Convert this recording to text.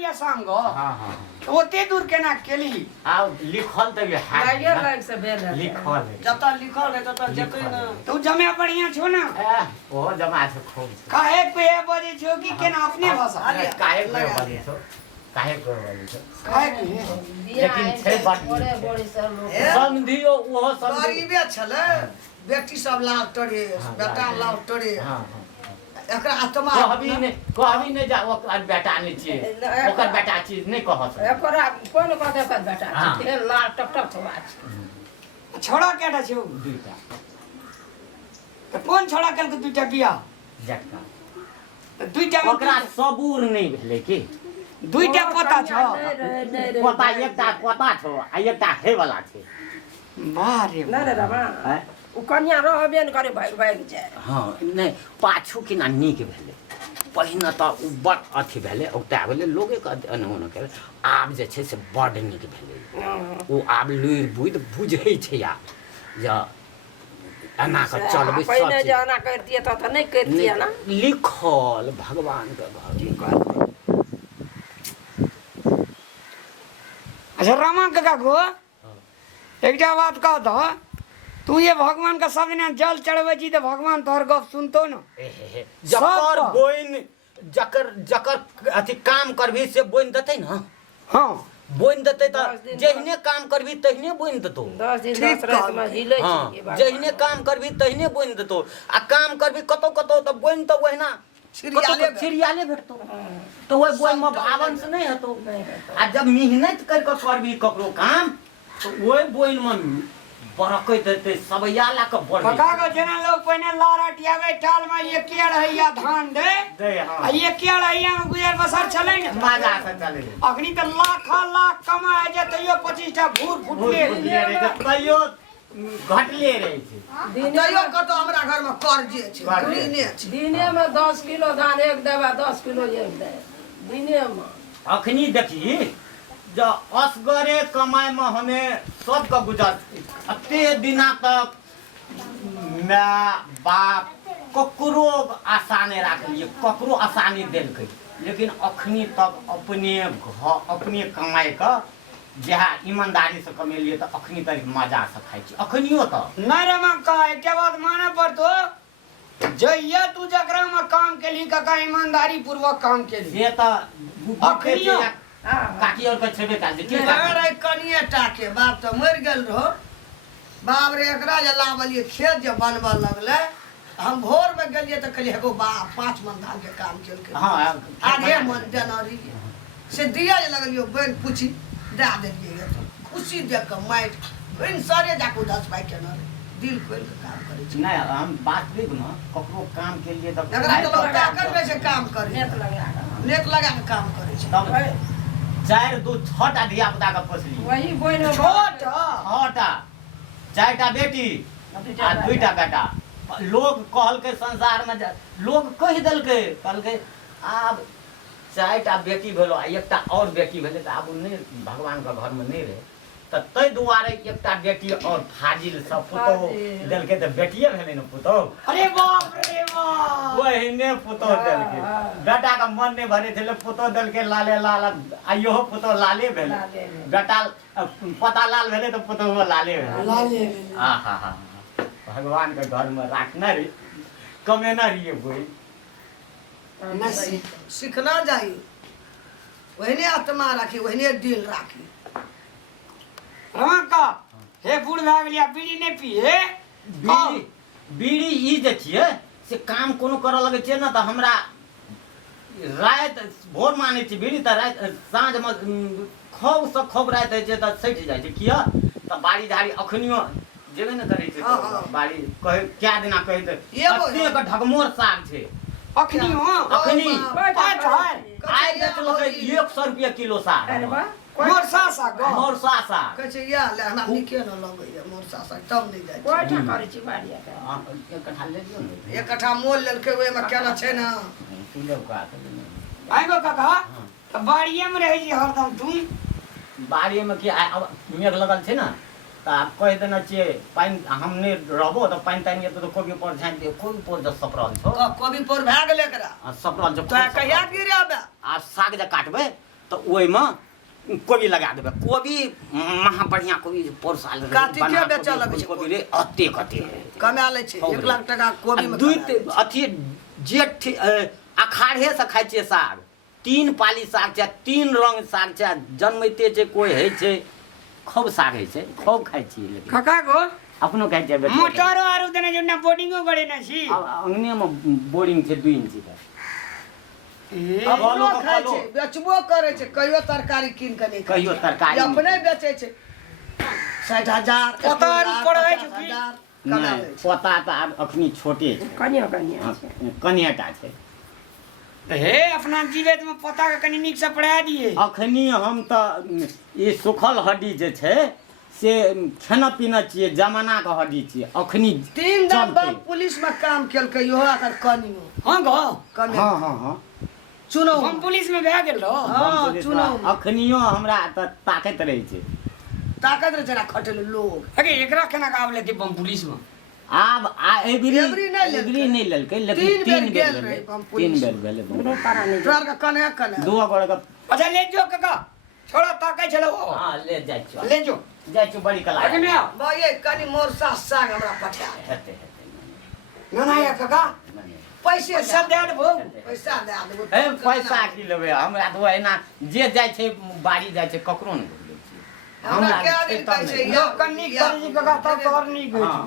लिया संग हां हां तो ओते दूर केना केली आ लिखल त लागे लाग से बेल लिखल है जत लिखल है तत जतै न तू जमे बढ़िया छो ना ओ जमा से खूब काहे पे बजे छो कि केना अपने भाषा अरे काहे को बजे छो काहे को बजे छो काहे की लेकिन छै बात बड़े बड़े सब लोग समझियो ओहो समझी गरीबे छले बेटी सब लाल टरे बेटा लाल टरे हां एकरा आत्मा कहबी ने जा ओकर बेटा नै छी ओकर बेटा चीज नै कहत एकरा कोन कहते ओकर बेटा छै लाल टप टप थोड़ा छै छोड़ा केटा छो दुईटा तो कोन छोड़ा कल के दुटा बिया जटका तो दुटा ओकरा सबूर नै भेलै की दुटा पता छ पता एकटा पता छ आ एकटा हे वाला छै बारे ना रे रमा हैं उ कन्या रहबे न करे भाग भाग जाए हां नै पाछू किना नीक भेलै पहिने त उ बड़ अथी भेलै औटा भेलै लोगे के अनहोन करे आब जे छै से बड़ नीक भेलै उ आब लुइर बुइद बुझै छै आ जे एना के चलबै पहिने जे एना करतिए त नै करतिए ना लिखल भगवान के घर अच्छा रामा काका को एकटा बात कह दो तू ये भगवान का सब दिन जल चढ़वे जी तो भगवान तोहर गप सुनतो न जकर बोइन जकर अथी काम करबी से बोइन देतै न हां बोइन देतै त जहिने काम करबी तहिने बोइन देतौ 10 दिन 10 रात में हिलै छै हां जहिने काम करबी तहिने बोइन देतौ आ काम करबी कतो कतो त बोइन त ओहिना छिरियाले भेटतो तो ओइ बोइन में भावन से नहीं हतो आ जब मेहनत करके करबी ककरो काम तो ओइ बोइन में बरकैत देतै सबयाला के बढ़ काका को जना लोग पहले लारटियावे टाल में ये केड़ हैया धान दे हां आ ये केड़ हैया में गुजर बसर चले न मजा से चले अखनी त लाख कमाए जे तइयो 25 टा भूर फुटले तइयो घटले रहे छै तइयो कतो हमरा घर में कर्जे छै ऋणे छै दिने में 10 किलो धान एक देबा 10 किलो एक दे दिने में अखनी देखी जो असगरे कमाई में हमें सबका गुजर अते दिना तक माँ बाप ककरो आशा नहीं रखलिए ककरो आशा नहीं देलकै लेकिन अखनी तक अपने घर अपने कमाई का जहा ईमानदारी से कमेलिए तो अखनी तक मजा से खाई छी अखनियो तो नहीं रे मां का एकटा बात माने पड़तो जइया तू जकरा में काम केली काका ईमानदारी पूर्वक काम केली ये तो अखनियो काकी और के छेबे काल की रे कनिए टाके बाप तो मर गेल रहो बाप रे एकरा जे लावलिए खेत जे बनबा लगले हम भोर में गेलिए तो कहलिए एगो बाप 5 मन धान के काम केलकै हां आधे मन जनवरी से दिया जे लगलियो बन पूछी दे देलिए तो खुशी देख के माइट बन सारे जाको 10 पाई के न दिल खोल के काम करे छै नहीं हम बात देख न ककरो काम के लिए तो एकरा तो लोग ताकत में से काम करे नेक लगा के काम करे छै तब 4 2 6 टा धिया पुता का पोसली वही बोइन छोट 6 टा 4 टा बेटी आ 2 टा बेटा लोग कहल के संसार में लोग कह देल के कहल के आब 4 टा बेटी भेलो आ एकटा और बेटी भेले त आब नहीं भगवान का घर में नहीं रहे त तै दुआरे एकटा बेटी और फाजिल सब पुतो देल के त बेटिए भेले न पुतो अरे बाप रे बाप वहीने पुतो देल के बेटा का मन नहीं भरे थे पुतो देल के लाले लाल आइयो पुतो लाले भेले बेटा पता लाल भेले तो पुतो लाले भेले लाले हां हां हां भगवान के घर में राखना रे कमेना रहिए कोई सीखना चाहिए वहीने आत्मा राखी वहीने दिल राखी रामा का हे बूढ़ भाग लिया बीड़ी नहीं पिए बीड़ी बीड़ी ई जे छिए से काम कोनो करऽ लगे छै न त हमरा रात भोर माने छी बीड़ी त रात साँझ में खूब रात है त सैठ जाय छै किया त बाड़ी झाड़ी अखनियो जेबे न करे छै बाड़ी कहे क्या दिना कहे त एते के ढगमोर साग छै अखनी हो अखनी पाँच है आइ बेचलकै 100 रुपया किलो साग मोर सासा गो मोर सासा कहै छै या ले हमरा निके न लगैया मोर सासा तब नहीं जाय कोइ ठा करे छी बाड़िया के एक कट्ठा ले दियो न एक कट्ठा मोल लेलकै ओय में केना छै न किलो का आइगो काका त बाड़िए में रहे छी हरदम तू बाड़ी में की अब मेघ लगल छै न त आप कह देना चाहिए पानी हम नहीं रहबो तो पानी तानी तो कोबी पर झाँक दियो कोबी पर जब सपरल छो कोबी पर भए गेलै एकरा सपरल जब तो कहिया गिराबे आ साग जे काटबे तो ओहिमे कोबी लगा देबै कोबी महा बढ़िया कोबी पोरसाल काटिके बेचऽ लगै छै कोबी रे अते कते कमा लै छै 1 लाख टका कोबी में दुई अथी जेठ अखाढ़े से खाइ छियै साग 3 पाली साग छै 3 रंग साग छै जन्मैते छै कोई होइ छै खूब साग होइ छै खूब खाइ छियै लेकिन काका गो अपनो खाइ छियै मोटरो आरु देने जोना बोर्डिंगो गड़े ना छी अंगने में बोरिंग छै 2 इंची का अपनो खाइ छै बेचबो करै छै कहियो तरकारी कीन के नहीं कहियो तरकारी अपने बेचै छै 60,000 पतार पड़ै छै की? नहीं पोता तो आब अखनी छोटे छै कनिया कनियाटा छै तो हे अपना जीवित में पता के कनी नीक से पढ़ा दिए अखनी हम तो ये सुखल हड्डी जे छै से खाना पीना छियै जमाना के हड्डी छियै अखनी 3 दिन बाद पुलिस में काम केलकै इहो एकर कनियो हां गो कने हाँ हाँ हाँ चुनो हम पुलिस में भए गेल रहो हाँ चुनो अखनियो हमरा तऽ ताकत रहै छै ताकत रे जरा खटेल लोग अगे एकरा केना काब लेते बम पुलिस में आब एबरी एबरी नहीं लेलकै लेकिन 3 तीन बेर बेर भेलै गेल रहे 3 बेर भेलै तोहर के कने कने 2 गोड़ के अच्छा ले जो काका छोड़ा ताकै छलो हां ले जाइ छ ले जो बड़ी कला अगे ने भाई कनी मोर साग हमरा पठा हेतै ना ना या काका पैसे पैसा दे देबो पैसा दे देबो ए पैसा की लेबै हमरा तो एना जे जाइ छै बाड़ी जाइ छै ककरो नहि बोलै छी हमरा क्या दिन कहै छै लोग कन्नी कर जी काका तब तोर नहीं गई हाँ